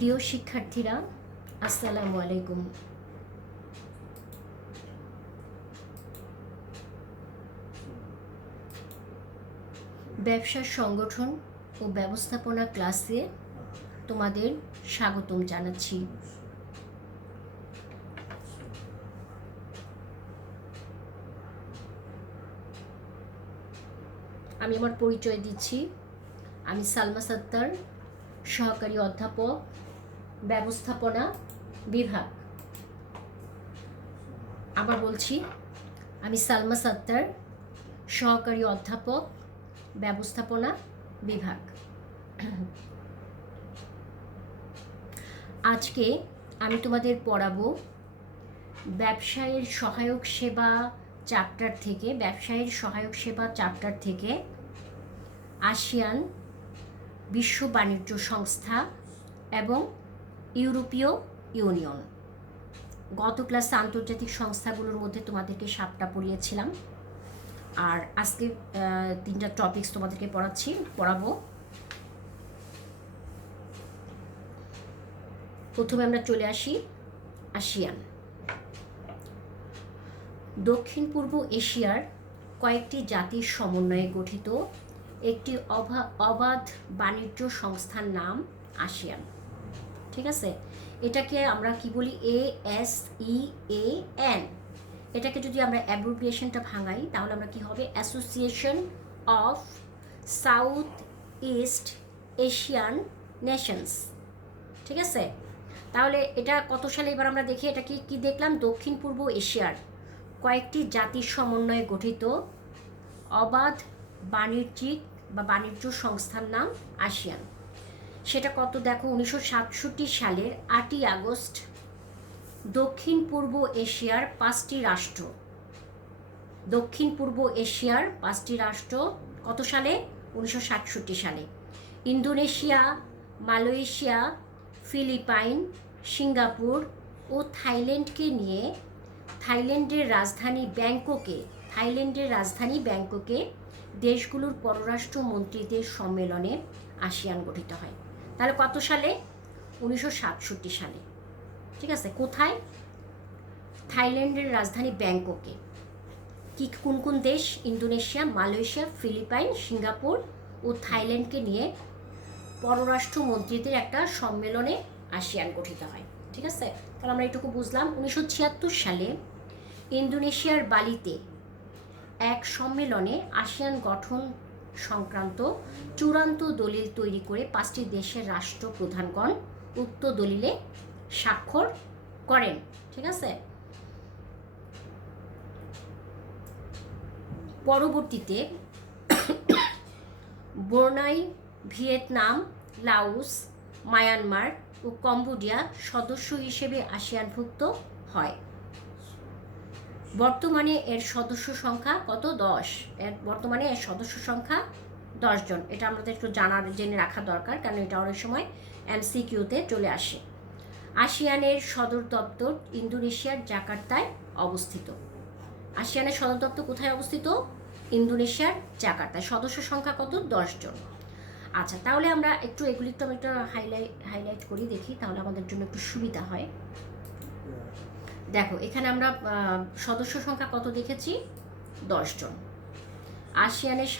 প্রিয় শিক্ষার্থীরা, আসসালামু আলাইকুম। ব্যবসার সংগঠন ও ব্যবস্থাপনা ক্লাসে তোমাদের স্বাগতম জানাচ্ছি। আমি আমার পরিচয় দিচ্ছি। আমি সালমা সত্তার, সহকারী অধ্যাপক, ব্যবস্থাপনা বিভাগ। আবার বলছি, আমি সালমা সত্তার, সহকারী অধ্যাপক, ব্যবস্থাপনা বিভাগ। আজকে আমি তোমাদের পড়াবো ব্যবসায়ের সহায়ক সেবা চ্যাপ্টার থেকে আসিয়ান, বিশ্ব বাণিজ্য সংস্থা এবং ইউরোপীয় ইউনিয়ন। গত ক্লাসে আন্তর্জাতিক সংস্থাগুলোর মধ্যে তোমাদেরকে 7টা পড়িয়েছিলাম, আর আজকে 3টা টপিকস তোমাদেরকে পড়াবো। প্রথমে আমরা চলে আসি আসিয়ান। দক্ষিণ পূর্ব এশিয়ার কয়েকটি জাতির সমন্বয়ে গঠিত একটি অবাধ বাণিজ্য সংস্থার নাম আসিয়ান। ঠিক আছে, এটাকে আমরা কি বলি? ASEAN। এটাকে যদি আমরা অ্যাব্রিভিয়েশনটা ভাঙাই তাহলে আমরা কি হবে? Association of south east Asian Nations. ঠিক আছে, তাহলে এটা কত সালে এবার আমরা দেখি এটা কি দেখলাম? দক্ষিণ পূর্ব এশিয়ার কয়েকটি জাতির সমন্বয়ে গঠিত অবাধ বাণিজ্য সংস্থার নাম আসিয়ান। সেটা কত দেখো? 1967 সালের 8ই আগস্ট দক্ষিণ পূর্ব এশিয়ার 5টি রাষ্ট্র কত সালে? 1967 সালে ইন্দোনেশিয়া, মালয়েশিয়া, ফিলিপাইন, সিঙ্গাপুর ও থাইল্যান্ডকে নিয়ে থাইল্যান্ডের রাজধানী ব্যাংককে দেশগুলোর পররাষ্ট্র মন্ত্রীদের সম্মেলনে আসিয়ান গঠিত হয়। তাহলে কত সালে? 1967 সালে। ঠিক আছে, কোথায়? থাইল্যান্ডের রাজধানী ব্যাংককে। কোন কোন দেশ? ইন্দোনেশিয়া, মালয়েশিয়া, ফিলিপাইন, সিঙ্গাপুর ও থাইল্যান্ডকে নিয়ে পররাষ্ট্র মন্ত্রীদের একটা সম্মেলনে আসিয়ান গঠিত হয়। ঠিক আছে, তাহলে আমরা এটুকু বুঝলাম। 1976 সালে ইন্দোনেশিয়ার বালিতে এক সম্মেলনে আসিয়ান গঠন সংক্রান্ত চূড়ান্ত দলিল তৈরি করে 5টি দেশের রাষ্ট্রপ্রধানগণ উক্ত দলিলে স্বাক্ষর করেন। ঠিক আছে, পরবর্তীতে ব্রুনাই, ভিয়েতনাম, লাওস, মায়ানমার ও কম্বোডিয়া সদস্য হিসেবে আসিয়ানভুক্ত হয়। বর্তমানে এর সদস্য সংখ্যা কত? 10। বর্তমানে এর সদস্য সংখ্যা 10 জন। এটা আমাদের একটু জেনে রাখা দরকার, কারণ এটা অনেক সময় MCQতে চলে আসে। আসিয়ানের সদর দপ্তর ইন্দোনেশিয়ার জাকার্তায় অবস্থিত। আসিয়ানের সদর দপ্তর কোথায় অবস্থিত? ইন্দোনেশিয়ার জাকার্তায়। সদস্য সংখ্যা কত? 10 জন। আচ্ছা, তাহলে আমরা এগুলি একটু হাইলাইট করি, দেখি, তাহলে আমাদের জন্য একটু সুবিধা হয়। দেখো, এখানে আমরা সদস্য সংখ্যা কত দেখেছি? 10 জন। আসিয়ানের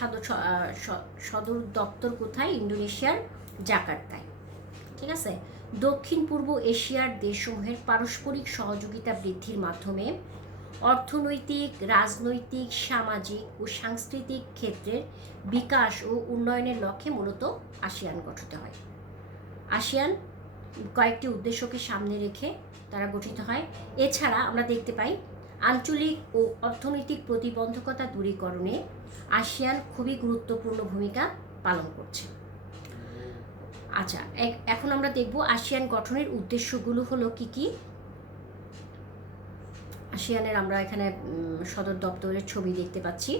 সদর দপ্তর কোথায়? ইন্দোনেশিয়ার জাকার্তায়। ঠিক আছে, দক্ষিণ পূর্ব এশিয়ার দেশসমূহের পারস্পরিক সহযোগিতা বৃদ্ধির মাধ্যমে অর্থনৈতিক, রাজনৈতিক, সামাজিক ও সাংস্কৃতিক ক্ষেত্রের বিকাশ ও উন্নয়নের লক্ষ্যে মূলত আসিয়ান গঠিত হয়। আসিয়ান কয়েকটি উদ্দেশ্যকে সামনে রেখে তারা গঠিত হয়। এছাড়া আমরা দেখতে পাই আঞ্চলিক ও অর্থনৈতিক প্রতিবন্ধকতা দূরীকরণে আসিয়ান খুবই গুরুত্বপূর্ণ ভূমিকা পালন করছে। আচ্ছা, এখন আমরা দেখব আসিয়ান গঠনের উদ্দেশ্যগুলো হলো কি কি। আসিয়ানের আমরা এখানে সদর দপ্তরের ছবি দেখতে পাচ্ছি।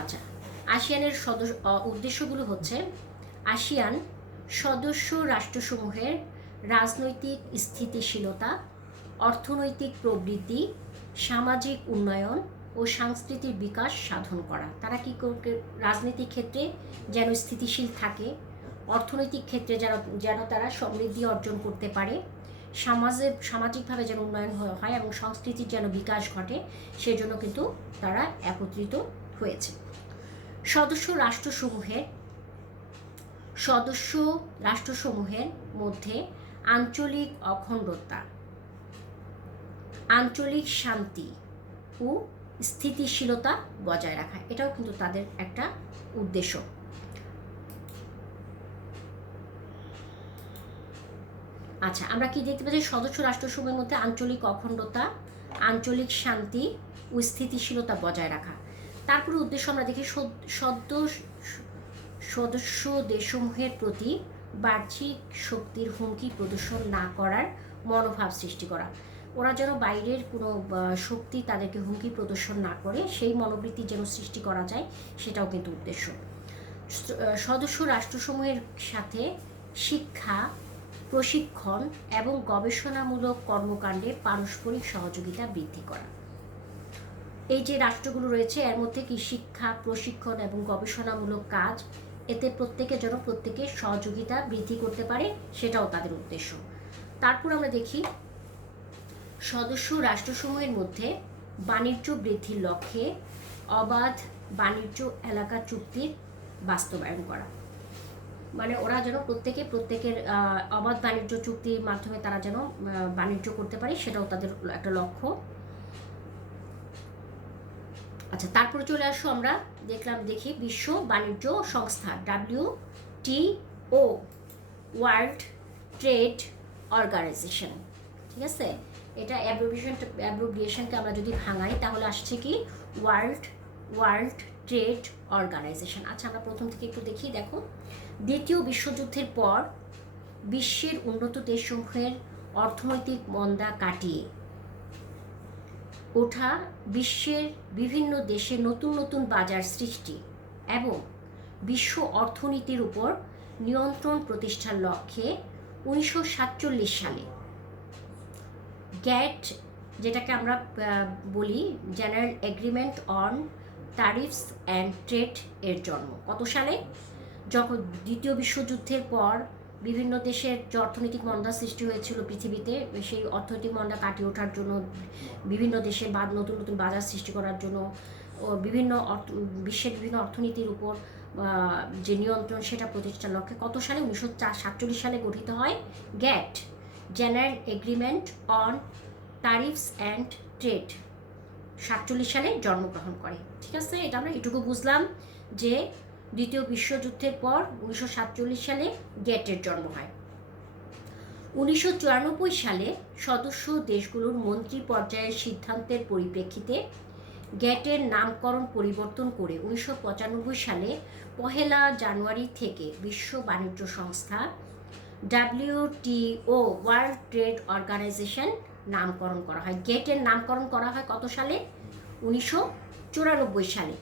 আচ্ছা, আসিয়ানের উদ্দেশ্যগুলো হচ্ছে: আসিয়ান সদস্য রাষ্ট্রসমূহের রাজনৈতিক স্থিতিশীলতা, অর্থনৈতিক প্রবৃদ্ধি, সামাজিক উন্নয়ন ও সাংস্কৃতিক বিকাশ সাধন করা। তারা কি রাজনৈতিক ক্ষেত্রে যেন স্থিতিশীল থাকে, অর্থনৈতিক ক্ষেত্রে যেন তারা সমৃদ্ধি অর্জন করতে পারে, সামাজিকভাবে যেন উন্নয়ন হয় এবং সংস্কৃতির যেন বিকাশ ঘটে, সেজন্য কিন্তু তারা একত্রিত হয়েছে। সদস্য রাষ্ট্রসমূহের মধ্যে আঞ্চলিক অখণ্ডতা, আঞ্চলিক শান্তি ও স্থিতিশীলতা বজায় রাখা, এটাও কিন্তু তাদের একটা উদ্দেশ্য। আচ্ছা, আমরা কি দেখতে পাচ্ছি? সদস্য রাষ্ট্রসমূহের মধ্যে আঞ্চলিক অখণ্ডতা, আঞ্চলিক শান্তি ও স্থিতিশীলতা বজায় রাখা। তারপরে উদ্দেশ্য আমরা দেখি সদস্য দেশসমূহের প্রতি বাহ্যিক শক্তির হুমকি প্রদর্শন না করার মনোভাব সৃষ্টি করা। ওরা যেন বাইরের কোনো শক্তি তাদেরকে হুমকি প্রদর্শন না করে, সেই মনোবৃত্তি যেন সৃষ্টি করা যায়, সেটাও কিন্তু উদ্দেশ্য। সদস্য রাষ্ট্রসমূহের সাথে শিক্ষা, প্রশিক্ষণ এবং গবেষণামূলক কর্মকাণ্ডে পারস্পরিক সহযোগিতা বৃদ্ধি করা। এই যে রাষ্ট্রগুলো রয়েছে এর মধ্যে কি শিক্ষা, প্রশিক্ষণ এবং গবেষণামূলক কাজ, এতে প্রত্যেকে সহযোগিতা বৃদ্ধি করতে পারে, সেটাও তাদের উদ্দেশ্য। তারপর আমরা দেখি সদস্য রাষ্ট্রসমূহের মধ্যে বাণিজ্য বৃদ্ধির লক্ষ্যে অবাধ বাণিজ্য এলাকা চুক্তির বাস্তবায়ন করা। মানে ওরা যেন প্রত্যেকের অবাধ বাণিজ্য চুক্তির মাধ্যমে তারা যেন বাণিজ্য করতে পারে, সেটাও তাদের একটা লক্ষ্য। আচ্ছা, তারপরে চলে আসো, আমরা দেখি বিশ্ব বাণিজ্য সংস্থা WTO, ওয়ার্ল্ড ট্রেড অর্গানাইজেশন। ঠিক আছে, এটা অ্যাব্রিভিয়েশনকে আমরা যদি ভাঙাই তাহলে আসছে কি ওয়ার্ল্ড ট্রেড অর্গানাইজেশন। আচ্ছা, আমরা প্রথম থেকে একটু দেখি। দেখো, দ্বিতীয় বিশ্বযুদ্ধের পর বিশ্বের উন্নত দেশসমূহের অর্থনৈতিক মন্দা কাটিয়ে ওঠা, বিশ্বের বিভিন্ন দেশে নতুন নতুন বাজার সৃষ্টি এবং বিশ্ব অর্থনীতির উপর নিয়ন্ত্রণ প্রতিষ্ঠার লক্ষ্যে 1947 সালে গ্যাট, যেটাকে আমরা বলি general agreement on tariffs and trade এর জন্ম। কত সালে? যখন দ্বিতীয় বিশ্বযুদ্ধের পর বিভিন্ন দেশের যে অর্থনৈতিক মন্দা সৃষ্টি হয়েছিল পৃথিবীতে, সেই অর্থনৈতিক মন্দা কাটিয়ে ওঠার জন্য বিভিন্ন দেশে নতুন নতুন বাজার সৃষ্টি করার জন্য বিশ্বের বিভিন্ন অর্থনীতির উপর যে নিয়ন্ত্রণ, সেটা প্রতিষ্ঠার লক্ষ্যে কত সালে? 1947 সালে গঠিত হয় GATT, general agreement on tariffs and trade. 47 সালে জন্মগ্রহণ করে। ঠিক আছে, এটা আমরা এটুকু বুঝলাম যে দ্বিতীয় বিশ্বযুদ্ধের পর 1947 সালে গ্যাটের জন্ম হয়। 1994 সালে সদস্য দেশগুলোর মন্ত্রী পর্যায়ের সিদ্ধান্তের পরিপ্রেক্ষিতে গ্যাটের নামকরণ পরিবর্তন করে 1995 সালে 1 জানুয়ারি থেকে বিশ্ব বাণিজ্য সংস্থা WTO, ওয়ার্ল্ড ট্রেড অর্গানাইজেশন নামকরণ করা হয়। গ্যাটের নামকরণ করা হয় কত সালে? 1994 সালে,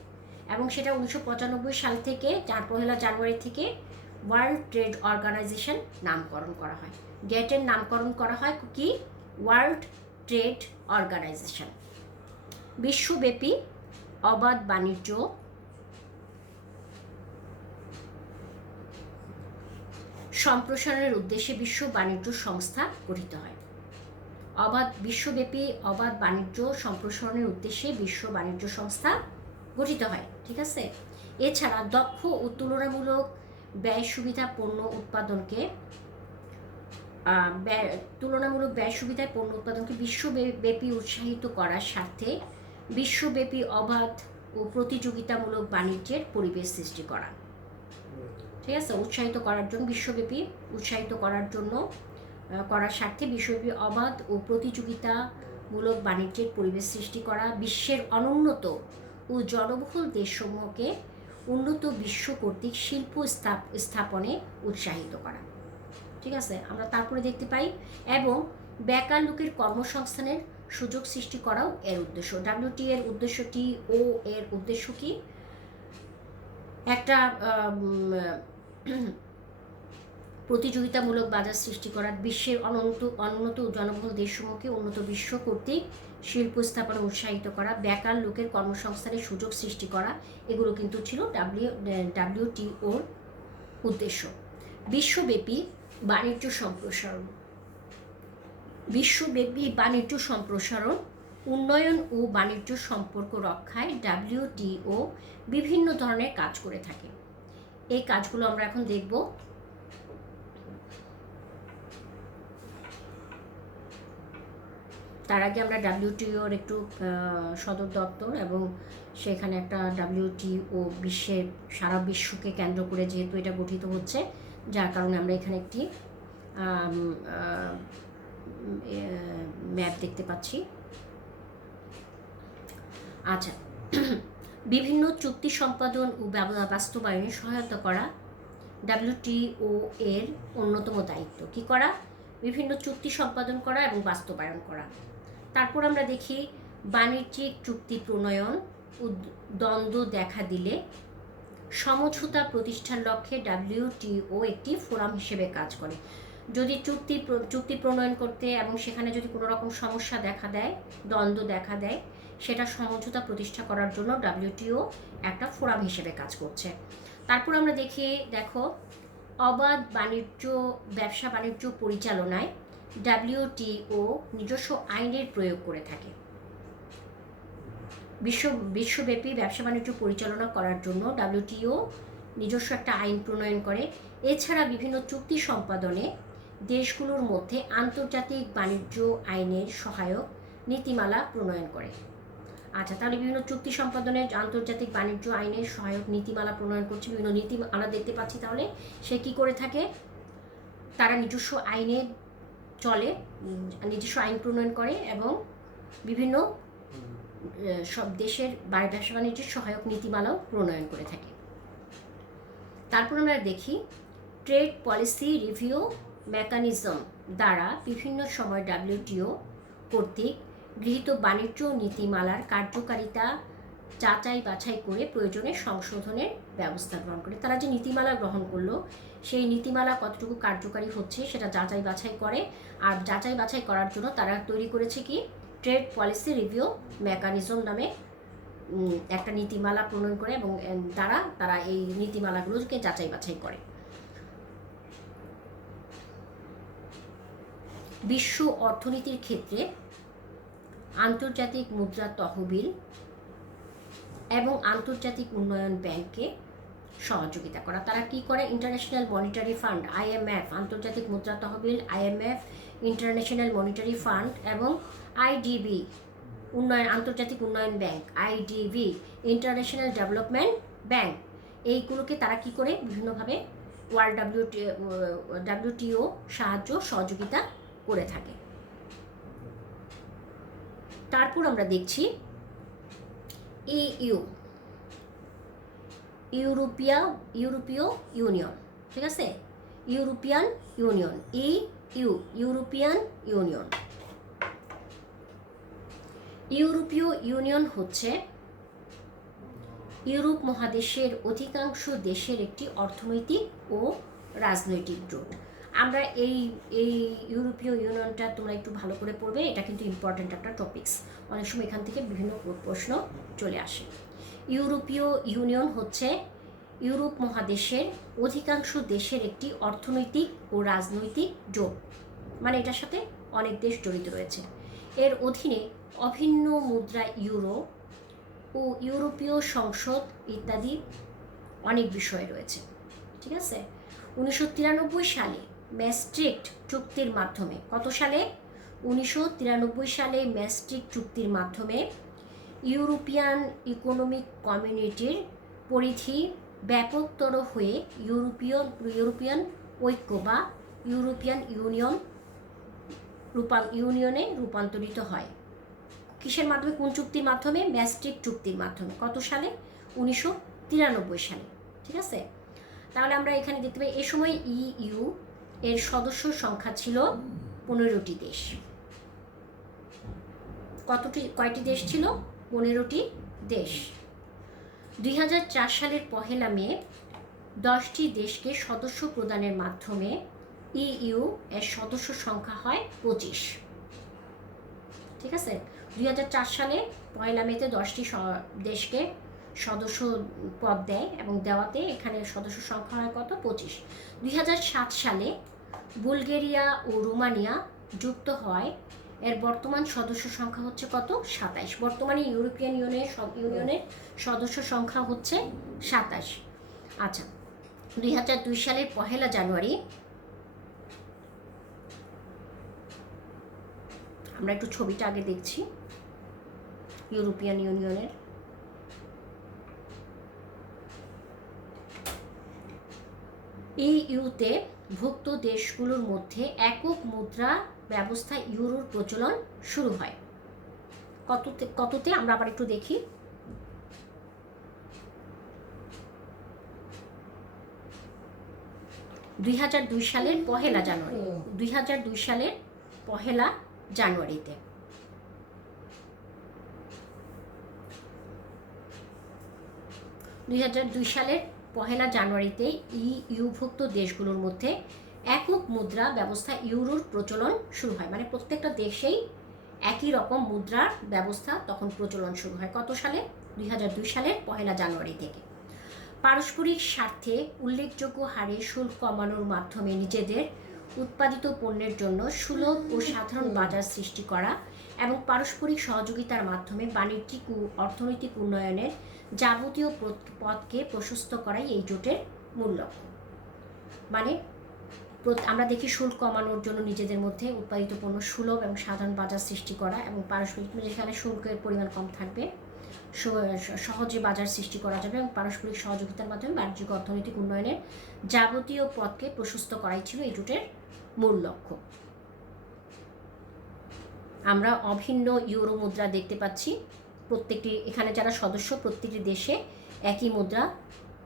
এবং সেটা 1995 সাল থেকে 1 জানুয়ারি থেকে ওয়ার্ল্ড ট্রেড অর্গানাইজেশন নামকরণ করা হয়। গ্যাটের নামকরণ করা হয় কি? World trade organization. বিশ্বব্যাপী অবাধ বাণিজ্য সম্প্রসারণের উদ্দেশ্যে বিশ্ব বাণিজ্য সংস্থা গঠিত হয়। বিশ্বব্যাপী অবাধ বাণিজ্য সম্প্রসারণের উদ্দেশ্যে বিশ্ব বাণিজ্য সংস্থা গঠিত হয়। ঠিক আছে, এছাড়া দক্ষ ও তুলনামূলক ব্যয় সুবিধায় পণ্য উৎপাদনকে বিশ্বব্যাপী উৎসাহিত করার স্বার্থে বিশ্বব্যাপী অবাধ ও প্রতিযোগিতামূলক বাণিজ্যের পরিবেশ সৃষ্টি করা। ঠিক আছে, বিশ্বব্যাপী উৎসাহিত করার স্বার্থে বিশ্বব্যাপী অবাধ ও প্রতিযোগিতামূলক বাণিজ্যের পরিবেশ সৃষ্টি করা, বিশ্বের অনুন্নত ও জনবহুল দেশসমূহকে উন্নত বিশ্ব কর্তৃক শিল্প স্থাপনে উৎসাহিত করা। ঠিক আছে, আমরা তারপরে দেখতে পাই, এবং বেকার লোকের কর্মসংস্থানের সুযোগ সৃষ্টি করাও এর উদ্দেশ্য। WTO এর উদ্দেশ্য, TO এর উদ্দেশ্য কি? একটা প্রতিযোগিতামূলক বাজার সৃষ্টি করা, বিশ্বের অনুন্নত জনবহুল দেশসমূহকে উন্নত বিশ্ব কর্তৃক শিল্প স্থাপনে উৎসাহিত করা, বেকার লোকের কর্মসংস্থানের সুযোগ সৃষ্টি করা, এগুলো কিন্তু ছিল WTOর উদ্দেশ্য। বিশ্বব্যাপী বাণিজ্য সম্প্রসারণ, বিশ্বব্যাপী বাণিজ্য সম্প্রসারণ, উন্নয়ন ও বাণিজ্য সম্পর্ক রক্ষায় WTO বিভিন্ন ধরনের কাজ করে থাকে। এই কাজগুলো আমরা এখন দেখব। তার আগে আমরা WTOর একটু সদর দপ্তর এবং সেখানে একটা WTO বিশ্বের সারা বিশ্বকে কেন্দ্র করে যেহেতু এটা গঠিত হচ্ছে, যার কারণে আমরা এখানে একটি ম্যাপ দেখতে পাচ্ছি। আচ্ছা, বিভিন্ন চুক্তি সম্পাদন ও বাস্তবায়নে সহায়তা করা WTO এর অন্যতম দায়িত্ব। কি করা? বিভিন্ন চুক্তি সম্পাদন করা এবং বাস্তবায়ন করা। তারপর আমরা দেখি বাণিজ্যিক চুক্তি প্রণয়ন ও দ্বন্দ্ব দেখা দিলে সমঝোতা প্রতিষ্ঠার লক্ষ্যে WTO একটি ফোরাম হিসেবে কাজ করে। যদি চুক্তি প্রণয়ন করতে এবং সেখানে যদি কোনো রকম সমস্যা দেখা দেয়, দ্বন্দ্ব দেখা দেয়, সেটা সমঝোতা প্রতিষ্ঠা করার জন্য WTO একটা ফোরাম হিসেবে কাজ করছে। তারপর আমরা দেখো অবাধ ব্যবসা বাণিজ্য পরিচালনায় WTO নিজস্ব আইনের প্রয়োগ করে থাকে। বিশ্বব্যাপী ব্যবসা বাণিজ্য পরিচালনা করার জন্য WTO নিজস্ব একটা আইন প্রণয়ন করে। এছাড়া বিভিন্ন চুক্তি সম্পাদনে দেশগুলোর মধ্যে আন্তর্জাতিক বাণিজ্য আইনের সহায়ক নীতিমালা প্রণয়ন করে। আচ্ছা, তাহলে বিভিন্ন চুক্তি সম্পাদনে আন্তর্জাতিক বাণিজ্য আইনের সহায়ক নীতিমালা প্রণয়ন করছে, বিভিন্ন নীতিমালা দেখতে পাচ্ছি। তাহলে সে কি করে থাকে? তারা নিজস্ব আইনে চলে, নিজস্ব আইন প্রণয়ন করে এবং বিভিন্ন সব দেশের ব্যবসা বাণিজ্যের সহায়ক নীতিমালাও প্রণয়ন করে থাকে। তারপর আমরা দেখি ট্রেড পলিসি রিভিউ মেকানিজম দ্বারা বিভিন্ন সময় WTO কর্তৃক গৃহীত বাণিজ্য নীতিমালার কার্যকারিতা যাচাই বাছাই করে প্রয়োজনে সংশোধনের ব্যবস্থা গ্রহণ করে। তারা যে নীতিমালা গ্রহণ করলো, সেই নীতিমালা কতটুকু কার্যকারী হচ্ছে সেটা যাচাই বাছাই করে। আর যাচাই বাছাই করার জন্য তারা তৈরি করেছে কি? ট্রেড পলিসি রিভিউ মেকানিজম নামে একটা নীতিমালা প্রণয়ন করে এবং তারা এই নীতিমালাগুলোকে যাচাই বাছাই করে। বিশ্ব অর্থনীতির ক্ষেত্রে আন্তর্জাতিক মুদ্রা তহবিল এবং আন্তর্জাতিক উন্নয়ন ব্যাংককে সহযোগিতা করা। তারা কি করে? ইন্টারন্যাশনাল মনিটারি ফান্ড IMF, আন্তর্জাতিক মুদ্রা তহবিল IMF, ইন্টারন্যাশনাল মনিটারি ফান্ড এবং IDB, আন্তর্জাতিক উন্নয়ন bank IDB, international development bank, এইগুলোকে তারা কি করে? বিভিন্নভাবে WTO সাহায্য সহযোগিতা করে থাকে। তারপর আমরা দেখছি EU, ইউরোপীয় ইউনিয়ন। ঠিক আছে, European union, EU, European union. ইউরোপীয় ইউনিয়ন হচ্ছে ইউরোপ মহাদেশের অধিকাংশ দেশের একটি অর্থনৈতিক ও রাজনৈতিক জোট। আমরা এই ইউরোপীয় ইউনিয়নটা তোমরা একটু ভালো করে পড়বে, এটা কিন্তু ইম্পর্ট্যান্ট একটা টপিকস। অনেক সময় এখান থেকে বিভিন্ন প্রশ্ন চলে আসে। ইউরোপীয় ইউনিয়ন হচ্ছে ইউরোপ মহাদেশের অধিকাংশ দেশের একটি অর্থনৈতিক ও রাজনৈতিক জোট, মানে এটার সাথে অনেক দেশ জড়িত রয়েছে। এর অধীনে অভিন্ন মুদ্রা ইউরো ও ইউরোপীয় সংসদ ইত্যাদি অনেক বিষয় রয়েছে। ঠিক আছে, 1993 সালে ম্যাস্ট্রিক্ট চুক্তির মাধ্যমে, কত সালে? 1993 সালে ম্যাস্ট্রিক্ট চুক্তির মাধ্যমে ইউরোপিয়ান ইকোনমিক কমিউনিটির পরিধি ব্যাপকতর হয়ে ইউরোপিয়ান ঐক্য বা ইউরোপিয়ান ইউনিয়নে রূপান্তরিত হয়। কিসের মাধ্যমে? কোন চুক্তির মাধ্যমে? ম্যাস্ট্রিক্ট চুক্তির মাধ্যমে। কত সালে? 1993 সালে। ঠিক আছে, তাহলে আমরা এখানে দেখতে পাই এই সময় EU এর সদস্য সংখ্যা ছিল 15টি দেশ। কয়টি দেশ ছিল? 15টি দেশ। 2004 সালের 1 মে 10টি দেশকে সদস্য প্রদানের মাধ্যমে ইইউ এর সদস্য সংখ্যা হয় 25। ঠিক আছে, 2004 সালে 1 মেতে 10টি দেশকে সদস্য পদ দেয় এবং দেওয়াতে এখানে সদস্য সংখ্যা হয় কত? 25। 2007 সালে বুলগেরিয়া ও রোমানিয়া যুক্ত হয়, এর বর্তমান সদস্য সংখ্যা হচ্ছে কত? 27। বর্তমানে ইউরোপিয়ান ইউনিয়নের সদস্য সংখ্যা হচ্ছে 27। আচ্ছা, 2002 সালের 1 জানুয়ারি, আমরা একটু ছবিটা আগে দেখছি ইউরোপিয়ান ইউনিয়নের। ইইউতে ভুক্ত দেশগুলোর মধ্যে একক মুদ্রা ব্যবস্থা ইউরোর প্রচলন শুরু হয়। কততে আমরা আবার একটু দেখি। 2002 সালের 1 জানুয়ারি, 2002 সালের 1 জানুয়ারিতে। সালের 1 জানুয়ারিতে ইইউভুক্ত দেশগুলোর মধ্যে একক মুদ্রা ব্যবস্থা ইউরোর প্রচলন শুরু হয়। মানে প্রত্যেকটা দেশেই একই রকম মুদ্রার ব্যবস্থা তখন প্রচলন শুরু হয়। কত সালে? 2002 সালের 1 জানুয়ারি থেকে। পারস্পরিক স্বার্থে উল্লেখযোগ্য হারে শুল্ক কমানোর মাধ্যমে নিজেদের উৎপাদিত পণ্যের জন্য সুলভ ও সাধারণ বাজার সৃষ্টি করা এবং পারস্পরিক সহযোগিতার মাধ্যমে বাণিজ্যিক ও অর্থনৈতিক উন্নয়নের যাবতীয় পথকে প্রশস্ত করাই এই জোটের মূল লক্ষ্য। মানে আমরা দেখি শুল্ক কমানোর জন্য নিজেদের মধ্যে উৎপাদিত পণ্য সুলভ এবং সাধারণ বাজার সৃষ্টি করা এবং পারস্পরিক, যেখানে শুল্কের পরিমাণ কম থাকবে, সহজে বাজার সৃষ্টি করা যাবে এবং পারস্পরিক সহযোগিতার মাধ্যমে বাণিজ্যিক অর্থনৈতিক উন্নয়নের যাবতীয় পথকে প্রশস্ত করাই ছিল এই জোটের মূল লক্ষ্য। আমরা অভিন্ন ইউরো মুদ্রা দেখতে পাচ্ছি। প্রত্যেকটি, এখানে যারা সদস্য প্রত্যেকটি দেশে একই মুদ্রা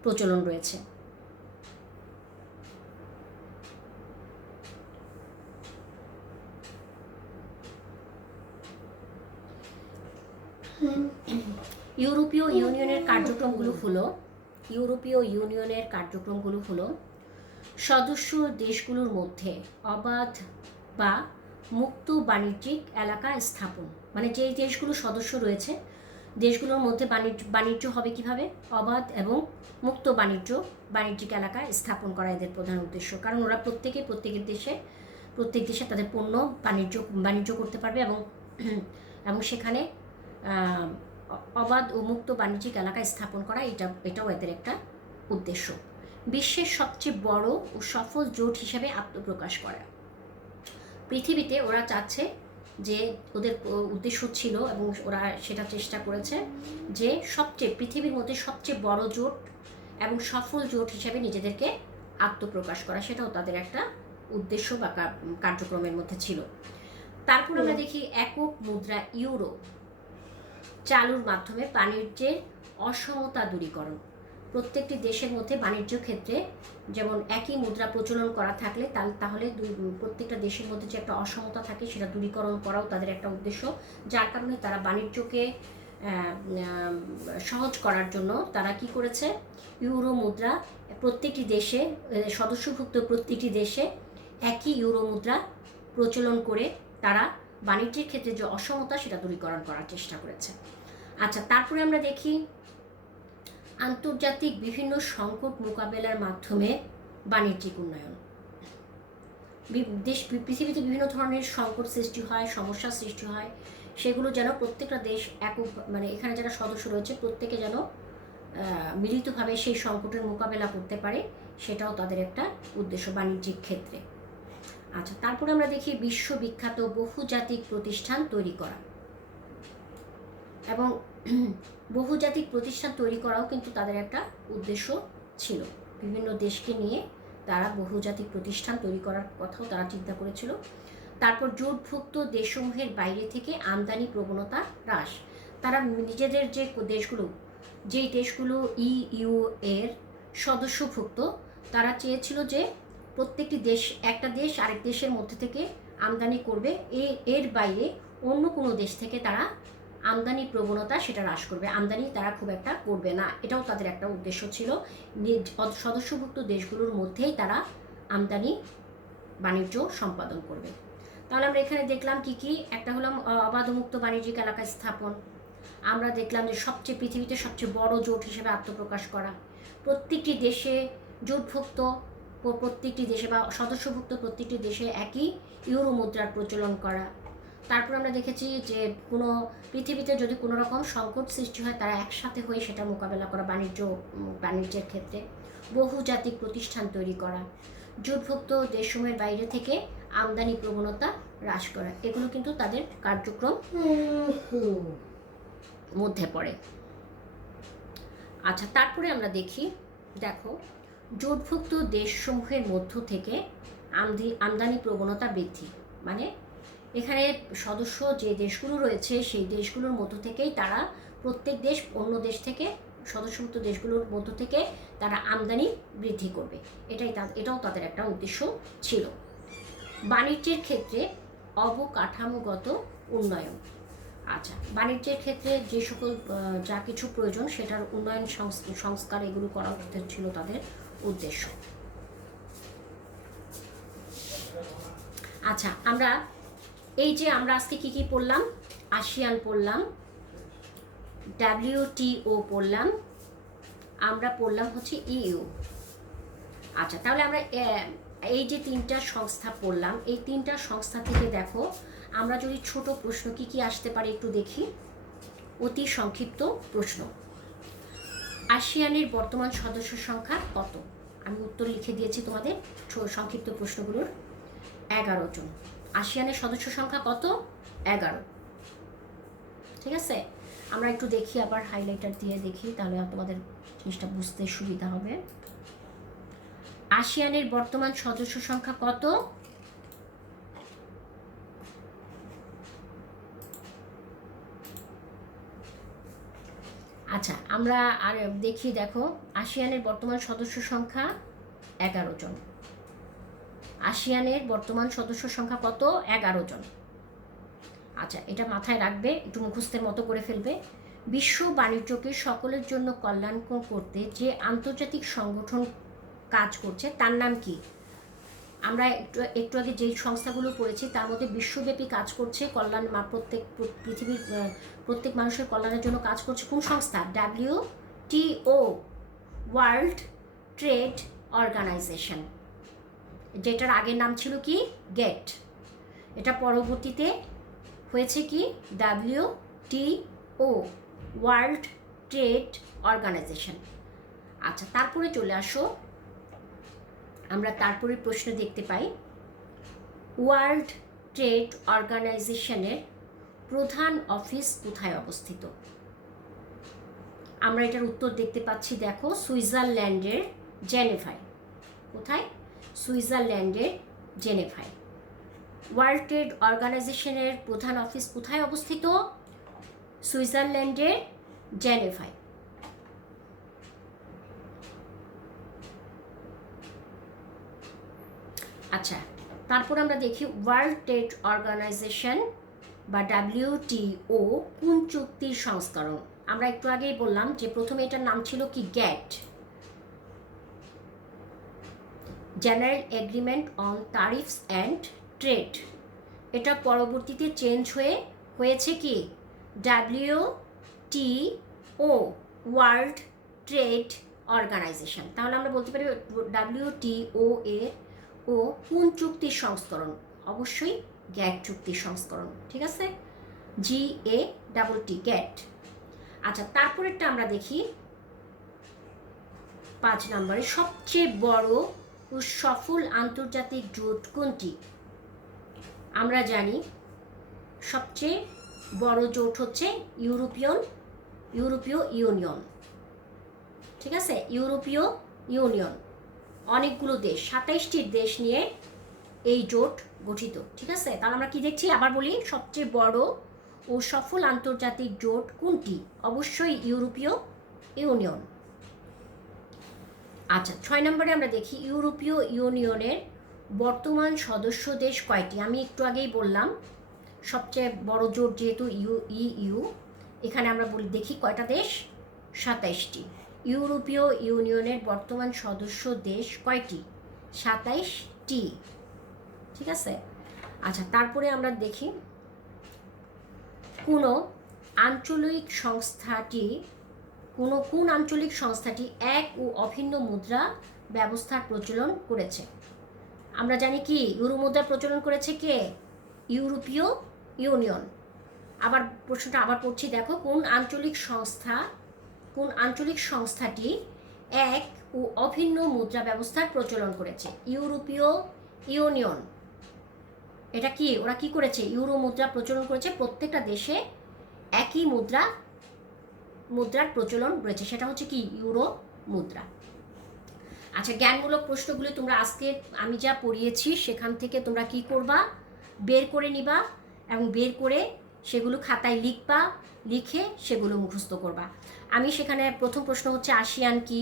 প্রচলন রয়েছে। ইউরোপীয় ইউনিয়নের কার্যক্রমগুলো হলো সদস্য দেশগুলোর মধ্যে অবাধ বা মুক্ত বাণিজ্যিক এলাকা স্থাপন। মানে যে দেশগুলো সদস্য রয়েছে, দেশগুলোর মধ্যে বাণিজ্য হবে কিভাবে? অবাধ এবং মুক্ত বাণিজ্যিক এলাকা স্থাপন করা এদের প্রধান উদ্দেশ্য। কারণ ওরা প্রত্যেক দেশে তাদের পণ্য বাণিজ্য করতে পারবে এবং সেখানে অবাধ ও মুক্ত বাণিজ্যিক এলাকা স্থাপন করা, এটাও এদের একটা উদ্দেশ্য। বিশ্বের সবচেয়ে বড় ও সফল জোট হিসেবে আত্মপ্রকাশ করা। পৃথিবীতে ওরা চাচ্ছে যে, ওদের উদ্দেশ্য ছিল এবং ওরা সেটা চেষ্টা করেছে যে পৃথিবীর মধ্যে সবচেয়ে বড় জোট এবং সফল জোট হিসেবে নিজেদেরকে আত্মপ্রকাশ করা, সেটাও তাদের একটা উদ্দেশ্য বা কার্যক্রমের মধ্যে ছিল। তারপর আমরা দেখি একক মুদ্রা ইউরো চালুর মাধ্যমে বাণিজ্যের অসমতা দূরীকরণ। প্রত্যেকটি দেশের মধ্যে বাণিজ্য ক্ষেত্রে যেমন একই মুদ্রা প্রচলন করা থাকলে তাহলে প্রত্যেকটা দেশের মধ্যে যে একটা অসমতা থাকে সেটা দূরীকরণ করাও তাদের একটা উদ্দেশ্য। যার কারণে তারা বাণিজ্যকে সহজ করার জন্য তারা কি করেছে? ইউরো মুদ্রা প্রত্যেকটি দেশে, সদস্যভুক্ত প্রত্যেকটি দেশে একই ইউরো মুদ্রা প্রচলন করে তারা বাণিজ্যের ক্ষেত্রে যে অসমতা সেটা দূরীকরণ করার চেষ্টা করেছে। আচ্ছা, তারপরে আমরা দেখি আন্তর্জাতিক বিভিন্ন সংকট মোকাবেলার মাধ্যমে বাণিজ্যিক উন্নয়ন। পৃথিবীতে বিভিন্ন ধরনের সংকট সৃষ্টি হয়, সমস্যার সৃষ্টি হয়, সেগুলো যেন প্রত্যেকটা দেশ মানে এখানে যারা সদস্য রয়েছে প্রত্যেকে যেন মিলিতভাবে সেই সংকটের মোকাবেলা করতে পারে, সেটাও তাদের একটা উদ্দেশ্য বাণিজ্যিক ক্ষেত্রে। আচ্ছা, তারপরে আমরা দেখি বিশ্ববিখ্যাত বহুজাতিক প্রতিষ্ঠান তৈরি করা। এবং বহুজাতিক প্রতিষ্ঠান তৈরি করাও কিন্তু তাদের একটা উদ্দেশ্য ছিল। বিভিন্ন দেশকে নিয়ে তারা বহুজাতিক প্রতিষ্ঠান তৈরি করার কথাও তারা চিন্তা করেছিল। তারপর জোটভুক্ত দেশসমূহের বাইরে থেকে আমদানি প্রবণতা হ্রাস। তারা নিজেদের যেই দেশগুলো ইইউ এর সদস্যভুক্ত, তারা চেয়েছিল যে প্রত্যেকটি দেশ, একটা দেশ আরেক দেশের মধ্যে থেকে আমদানি করবে, এর বাইরে অন্য কোনো দেশ থেকে তারা আমদানি প্রবণতা সেটা হ্রাস করবে, আমদানি তারা খুব একটা করবে না, এটাও তাদের একটা উদ্দেশ্য ছিল। সদস্যভুক্ত দেশগুলোর মধ্যেই তারা আমদানি বাণিজ্য সম্পাদন করবে। তাহলে আমরা এখানে দেখলাম কি কি, একটা হলাম অবাধ মুক্ত বাণিজ্যিক এলাকা স্থাপন। আমরা দেখলাম যে পৃথিবীতে সবচেয়ে বড় জোট হিসেবে আত্মপ্রকাশ করা, প্রত্যেকটি দেশে জোটভুক্ত প্রত্যেকটি দেশে বা সদস্যভুক্ত প্রত্যেকটি দেশে একই ইউরো মুদ্রার প্রচলন করা। তারপর আমরা দেখেছি যে কোনো পৃথিবীতে যদি কোনো রকম সংকট সৃষ্টি হয় তারা একসাথে হয়ে সেটা মোকাবেলা করা বাণিজ্যের ক্ষেত্রে। বহুজাতিক প্রতিষ্ঠান তৈরি করা, জোটভুক্ত দেশসমূহের বাইরে থেকে আমদানি প্রবণতা হ্রাস করা, এগুলো কিন্তু তাদের কার্যক্রম মধ্যে পড়ে। আচ্ছা, তারপরে আমরা দেখো জোটভুক্ত দেশসমূহের মধ্য থেকে আমদানি প্রবণতা বৃদ্ধি, মানে এখানে সদস্য যে দেশগুলো রয়েছে সেই দেশগুলোর মধ্য থেকেই তারা প্রত্যেক দেশ অন্য দেশ থেকে সদস্যভুক্ত দেশগুলোর মধ্য থেকে তারা আমদানি বৃদ্ধি করবে, এটাও তাদের একটা উদ্দেশ্য ছিল। বাণিজ্যের ক্ষেত্রে অবকাঠামোগত উন্নয়ন। আচ্ছা, বাণিজ্যের ক্ষেত্রে যে সকল যা কিছু প্রয়োজন সেটার উন্নয়ন সংস্কার এগুলো করা ছিল তাদের উদ্দেশ্য। আচ্ছা, আমরা আজকে কি কি পড়লাম? আসিয়ান পড়লাম, WTO পড়লাম, আমরা পড়লাম হচ্ছে EU। আচ্ছা, তাহলে আমরা এই যে তিনটা সংস্থা পড়লাম, এই তিনটা সংস্থা থেকে দেখো আমরা যদি ছোট প্রশ্ন কি কি আসতে পারে একটু দেখি। অতি সংক্ষিপ্ত প্রশ্ন, আসিয়ানের বর্তমান সদস্য সংখ্যা কত? আমি উত্তর লিখে দিয়েছি তোমাদের সংক্ষিপ্ত প্রশ্নগুলোর। 11 জন। আসিয়ানের সদস্য সংখ্যা কত? 11। ঠিক আছে, আমরা একটু দেখি, আবার হাইলাইটার দিয়ে দেখি, তাহলে তোমাদের জিনিসটা বুঝতে সুবিধা হবে। আসিয়ানের বর্তমান সদস্য সংখ্যা কত? আচ্ছা, আমরা আর দেখি, দেখো আসিয়ানের বর্তমান সদস্য সংখ্যা 11 জন। আসিয়ানের বর্তমান সদস্য সংখ্যা কত? 11 জন। আচ্ছা, এটা মাথায় রাখবে, একটু মুখস্থের মতো করে ফেলবে। বিশ্ব বাণিজ্যকে সকলের জন্য কল্যাণকর করতে যে আন্তর্জাতিক সংগঠন কাজ করছে তার নাম কি? আমরা একটু আগে যেই সংস্থাগুলো পড়েছি তার মধ্যে বিশ্বব্যাপী কাজ করছে কল্যাণ, পৃথিবীর প্রত্যেক মানুষের কল্যাণের জন্য কাজ করছে কোন সংস্থা? WTO, ওয়ার্ল্ড ট্রেড অর্গানাইজেশন, যেটার আগের নাম ছিল কি? গেট। এটা পরবর্তীতে হয়েছে কি? WTO, world trade organization. আচ্ছা, তারপরে চলে আসো, আমরা তারপরে প্রশ্ন দেখতে পাই, ওয়ার্ল্ড ট্রেড অর্গানাইজেশনের প্রধান অফিস কোথায় অবস্থিত? আমরা এটার উত্তর দেখতে পাচ্ছি, দেখো সুইজারল্যান্ডের জেনেভায়। কোথায়? সুইজারল্যান্ডের জেনেভায়। ওয়ার্ল্ড ট্রেড অর্গানাইজেশনের প্রধান অফিস কোথায় অবস্থিত? সুইজারল্যান্ডের জেনেভায়। আচ্ছা, তারপর আমরা দেখি ওয়ার্ল্ড ট্রেড অর্গানাইজেশন বা WTO কোন চুক্তির সংস্করণ? আমরা একটু আগেই বললাম যে প্রথমে এটার নাম ছিল কি? GATT, general agreement on tariffs and trade. এটা পরবর্তীতে চেঞ্জ হয়েছে কি? WTO, world trade organisation. তাহলে আমরা বলতে পারি WTO এর কোন চুক্তির সংস্করণ? অবশ্যই গ্যাট চুক্তির সংস্করণ। ঠিক আছে, GATT, গ্যাট। আচ্ছা, তারপরেরটা আমরা দেখি 5 নম্বরে, সবচেয়ে বড় ও সফল আন্তর্জাতিক জোট কোনটি? আমরা জানি সবচেয়ে বড় জোট হচ্ছে ইউরোপীয় ইউনিয়ন। ঠিক আছে, ইউরোপীয় ইউনিয়ন অনেকগুলো দেশ, 27টি দেশ নিয়ে এই জোট গঠিত। ঠিক আছে, তাহলে আমরা কি দেখছি? আবার বলি, সবচেয়ে বড় ও সফল আন্তর্জাতিক জোট কোনটি? অবশ্যই ইউরোপীয় ইউনিয়ন। আচ্ছা, 6 নম্বরে আমরা দেখি ইউরোপীয় ইউনিয়নের বর্তমান সদস্য দেশ কয়টি? আমি একটু আগেই বললাম সবচেয়ে বড় জোট যেহেতু EU, এখানে আমরা দেখি কয়টা দেশ? 27টি। ইউরোপীয় ইউনিয়নের বর্তমান সদস্য দেশ কয়টি? 27টি। ঠিক আছে। আচ্ছা, তারপরে আমরা দেখি কোনো আঞ্চলিক সংস্থাটি কোন আঞ্চলিক সংস্থাটি এক ও অভিন্ন মুদ্রা ব্যবস্থার প্রচলন করেছে। আমরা জানি কি ইউরো মুদ্রা প্রচলন করেছে কে? ইউরোপীয় ইউনিয়ন। আবার প্রশ্নটা আবার পড়ছি, দেখো কোন আঞ্চলিক সংস্থাটি এক ও অভিন্ন মুদ্রা ব্যবস্থার প্রচলন করেছে? ইউরোপীয় ইউনিয়ন। এটা কি, ওরা কি করেছে? ইউরো মুদ্রা প্রচলন করেছে। প্রত্যেকটা দেশে একই মুদ্রার প্রচলন রয়েছে, সেটা হচ্ছে কি ইউরো মুদ্রা। আচ্ছা, জ্ঞানমূলক প্রশ্নগুলো তোমরা আজকে আমি যা পড়িয়েছি সেখান থেকে তোমরা কি করবা? বের করে নিবা এবং বের করে সেগুলো খাতায় লিখবা, লিখে সেগুলো মুখস্থ করবা। আমি সেখানে প্রথম প্রশ্ন হচ্ছে আসিয়ান কি,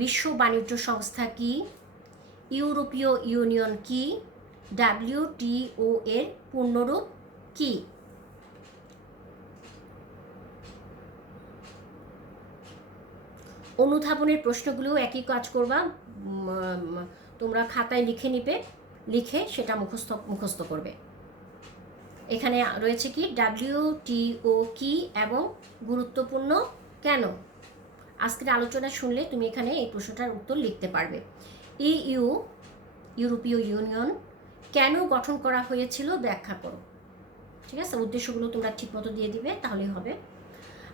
বিশ্ব বাণিজ্য সংস্থা কি, ইউরোপীয় ইউনিয়ন কি, WTO এর পূর্ণরূপ কি? অনুধাবনের প্রশ্নগুলোও একই কাজ করবা, তোমরা খাতায় লিখে নিবে, লিখে সেটা মুখস্থ করবে। এখানে রয়েছে কি WTO কি এবং গুরুত্বপূর্ণ কেন? আজকের আলোচনা শুনলে তুমি এখানে এই প্রশ্নটার উত্তর লিখতে পারবে। ইউরোপীয় ইউনিয়ন কেন গঠন করা হয়েছিল ব্যাখ্যা করো। ঠিক আছে, উদ্দেশ্যগুলো তোমরা ঠিকমতো দিয়ে দিবে, তাহলেই হবে।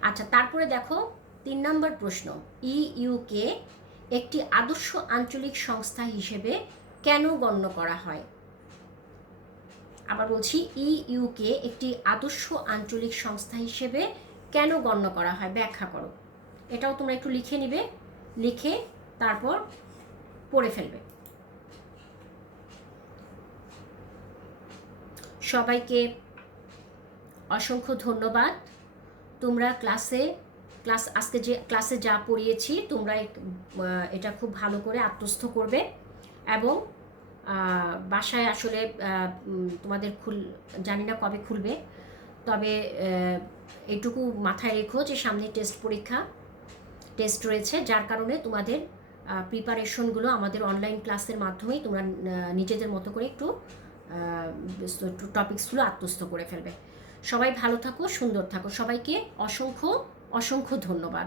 আচ্ছা, তারপরে দেখো 3 নম্বর প্রশ্ন, ইউকে একটি আদর্শ আঞ্চলিক সংস্থা হিসেবে কেন গণ্য করা হয়? আবার বলছি, ইউকে একটি আদর্শ আঞ্চলিক সংস্থা হিসেবে কেন গণ্য করা হয় ব্যাখ্যা করো। এটাও তোমরা একটু লিখে নিবে, লিখে তারপর পড়ে ফেলবে। সবাইকে অসংখ্য ধন্যবাদ। তোমরা আজকে যে ক্লাসে যা পড়িয়েছি তোমরা এটা খুব ভালো করে আত্মস্থ করবে এবং বাসায় আসলে তোমাদের জানি না কবে খুলবে, তবে এটুকু মাথায় রেখো যে সামনে টেস্ট রয়েছে, যার কারণে তোমাদের প্রিপারেশনগুলো আমাদের অনলাইন ক্লাসের মাধ্যমেই তোমরা নিজেদের মতো করে একটু টপিকসগুলো আত্মস্থ করে ফেলবে। সবাই ভালো থাকো, সুন্দর থাকো। সবাইকে অসংখ্য ধন্যবাদ।